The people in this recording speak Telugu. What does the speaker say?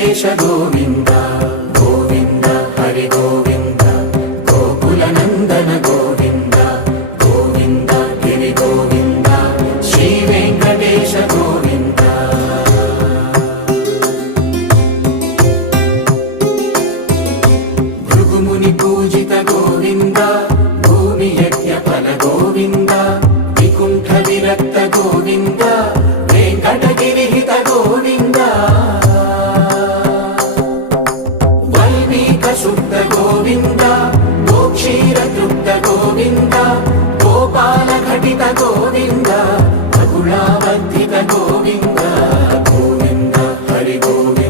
వెంకటేశ గోవింద గోవింద హరి గోవింద గోకుల నందన గోవింద గోవింద గిరి గోవింద శ్రీ వెంకటేశ గోవింద భృగుముని పూజిత గోవింద భూమి యజ్ఞ ఫల గోవింద వికుంఠ విరక్త గోవింద వెంకటగిరిహిత గోవింద వల్మీక శుద్ధ గోవింద గోక్షీర తృప్త గోవింద గోపాల ఘటిత గోవింద బహుళావర్ధిత గోవింద